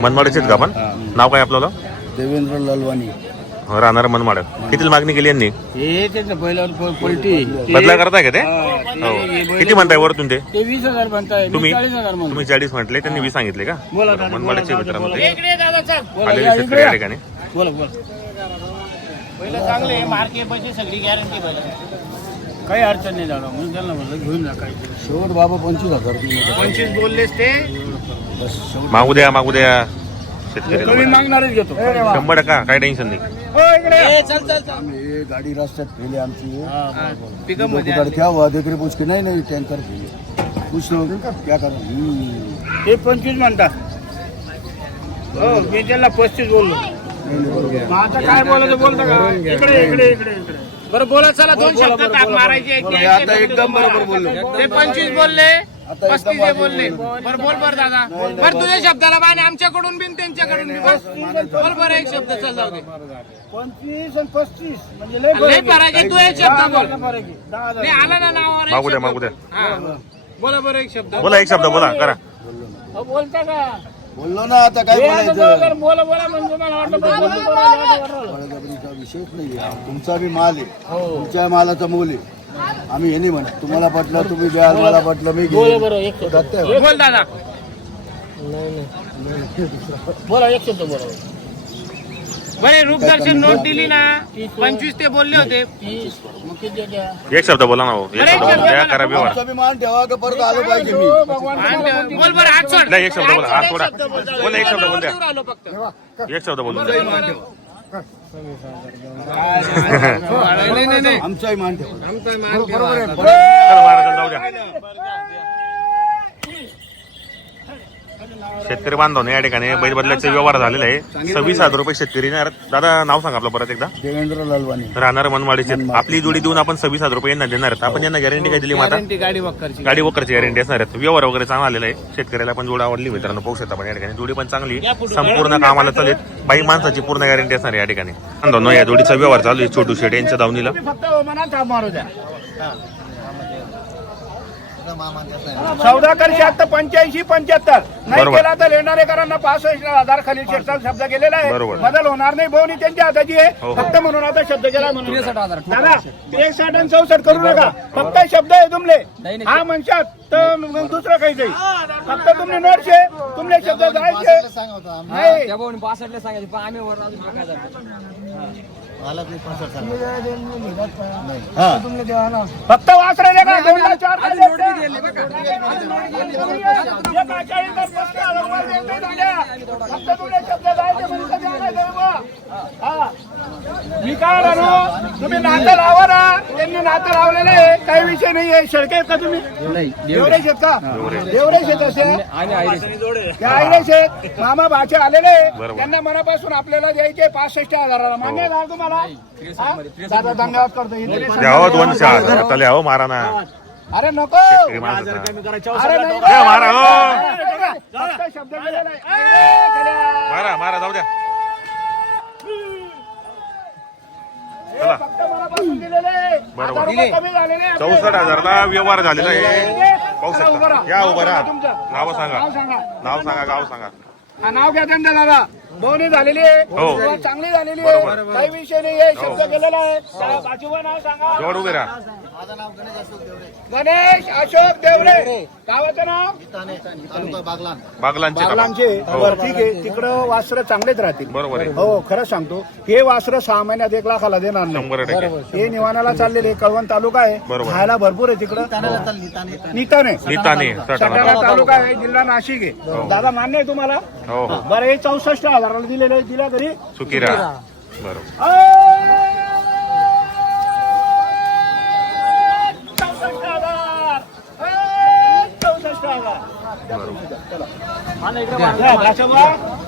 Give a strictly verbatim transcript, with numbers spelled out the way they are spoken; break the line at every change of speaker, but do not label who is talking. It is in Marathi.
मनमाडचे का आपण? नाव काय आपल्याला?
देवेंद्र ललवानी.
राहणार मनमाड. किती मागणी केली यांनी?
हे तेच पहिल्यावर पलटी
बदला करताय का ते? हो. किती म्हणताय वरतून ते?
ते वीस हजार म्हणताय.
तुम्ही
चाळीस हजार म्हणतो.
तुम्ही चाळीस म्हटले, त्यांनी वीस सांगितले का?
बोला
मनमाडचे मित्रांनो ते
इकडे दादा चल.
आलेले शेतकरी या ठिकाणी.
बोला बोला. पहिलं चांगले मार्के पैसे सगळी गॅरंटी पाहिजे. काही अडचण नाही दादा. म्हणून त्यांना म्हणलं घेऊन जा. काय शेवट बाबा पंचवीस हजार पंचवीस बोललेस ते.
मागू द्या मागू द्या शेतकरी.
तुम्ही मागणारच घेतो.
शंभर टक्का काही टेन्शन नाही.
चल चल
ये गाड़ी रास्ते फेले आमची
पिकअप मध्ये
उधर क्या हुआ देख रहे पूछ के नहीं नहीं टैंकर फेले कुछ लोग क्या कर रहे हैं?
ते पंचवीस म्हणतात. हो मी त्याला पस्तीस बोललो. मग आता काय बोलायचं बोलता का? इकडे इकडे इकडे इकडे बरं बोला. चला दोन शब्द ताप मारायचे.
आता एकदम बरोबर बोललो.
ते पंचवीस बोलले, पस्तीस बोलले. बरं बोल बरं दादा. बरं तुझ्या शब्दाला माने आमच्याकडून बिन त्यांच्याकडून बी. बोल बरं एक शब्द. चल जाऊ दे.
पंचवीस आणि पस्तीस म्हणजे
लय पराजय. तू एक शब्द बोल. नाही आला ना नावावर एक
मागू द्या
शब्द.
मागू द्या.
हा. बोला बरं एक शब्द.
बोला एक शब्द बोला करा.
अहो, बोलता का?
बोललो ना आता काय
हे आता
बोलायचं.
जर बोला बोला म्हणजे मला वाटलं बरं बोलतो बरं.
बळजबरीचा विषयच नाही आहे. तुमचा बी माल आहे, तुमच्या मालाचा मोल आहे. आम्ही हे नाही म्हणत. तुम्हाला पटलं तुम्ही द्याल, मला पटलं मी
बोला
घेईन.
बरं एक शब्द. बोल दादा. बोला एक शब्द बोला. बरे रूपदर्शन नोट दिली ना. पंचवीस ते बोलले होते.
एक शब्द बोला ना हो. एक शब्द बोला. द्या करा व्यवहार.
तुमचा बी मान ठेवा का परत आलो पाहिजे मी.
बोल बरं हात सोड.
नाही एक शब्द बोला. हात सोडा. बोला एक शब्द बोल द्या.
आलो फक्त.
एक शब्द बोलून
तुमचाही
द्या.
मान ठेवा.
नाही नाही नाही.
आमचाही मान ठेवा.
आमचं मान ठेवा.
चला महाराज जाऊ द्या. शेतकरी बांधव या ठिकाणी बैल बदलाचे व्यवहार झालेला आहे. सव्वीस हजार रुपये शेतकरी. दादा नाव सांगा आपलं परत एकदा.
देवेंद्र ललवानी.
राहणार मनमाडीचे. आपली जोडी देऊन आपण सव्वीस हजार रुपये यांना देणार आहेत. आपण यांना गॅरंटी काय दिली माता?
गॅरंटी गाडी वक्करची.
गाडी वगैरेची गॅरंटी असणार आहे. व्यवहार वगैरे चांगला आलेला आहे. शेतकऱ्याला पण जोड आवडली मित्रांनो. पाहू शकता आपण या ठिकाणी. जोडी पण चांगली संपूर्ण कामाला चालेल. बाई माणसाची पूर्ण गॅरंटी असणार आहे या ठिकाणी. बांधवांनो या जोडीचा व्यवहार चालू आहे छोटू शेट यांच्या दावणीला.
फक्त मनात थाप मारू द्या. चौदा करशे आता पंच्याऐंशी पंच्याहत्तर नाही
बरोबर.
केला तर येणारेकरांना पासष्ट हजार खाली शेरचा शब्द केलेला आहे.
बरोबर.
बदल होणार नाही. भाऊनी त्यांच्या हाताची आहे.
हो.
फक्त म्हणून आता शब्द केला म्हणून दादा त्रेसष्ट आणि चौसष्ट करू नका. फक्त शब्द आहे तुमले. हा म्हणशात तर मग दुसरं काही जाईल. फक्त तुम्ही नोटशे तुमले शब्द जायचे नाही. फक्त वासरे का दोनला चार खाली असते. फक्त तुमले शब्द जायचे म्हणून तर द्या नाही तर मग. हा. मी काय राहणार तुम्ही नातं लावा ना. त्यांनी नातं लावलेलं आहे. काही विषय नाही आहे. शेळके आहेत का तुम्ही? देवरे शेत का? देवरे शेत असे ते आयरे शेत मामा भाचे आलेले. त्यांना मनापासून आपल्याला द्यायचे पासष्ट हजाराला. मान्य आहे तुम्हाला? हा? दादा धन्यवाद करतो.
द्यावं दोनशे हजार तले हो मारा ना.
अरे नको.
शेतकरी माणसाचा.
अरे नाही.
द्या, मारा हो.
फक्त शब्द दिलेला आहे.
मारा मारा जाऊ द्या. चला.
फक्त मनापासून दिलेले आहे.
बरोबर.
हजार रुपये कमी झालेले आहे.
चौसष्ट हजारला व्यवहार झालेला आहे. पाहू
चला, उभं
शकता.
राहा.
या उभं राहा.
तुमचं.
नाव सांगा.
नाव सांगा.
नाव सांगा गाव सांगा.
हा, नाव घ्या त्यांचं दादा. दोन्ही झालेली आहे.
हो.
जोड चांगली झालेली आहे.
बरोबर.
काही विषय नाही आहे. शब्द केलेला आहे. त्या बाजूवर नाव सांगा.
जोड उभे राहा.
गणेश अशोक देवरे. गावाचं नाव
बागलांचे का?
बागलांचे.
हो.
बरं, ठीक आहे. तिकडं वासरं चांगलेच राहतील.
बरोबर आहे.
हो खरं सांगतो. हे वासरं सहा महिन्यात एक लाखाला देणार नाही.
शंभर टक्के.
हे निवाणाला चाललेले. कळवण तालुका आहे.
बरोबर.
खायला भरपूर आहे तिकडं. निताने
निताने
सटाणा
सटाणा.
तालुका आहे. जिल्हा नाशिक आहे. दादा मान्य आहे तुम्हाला?
हो हो.
बरं हे चौसष्ट हजाराला दिलेलं आहे. दिला घरी.
सुखी राहा. बरोबर.
चौसष्ट हजार. चौसष्ट हजार.
बरोबर.
द्या, भाषा बा.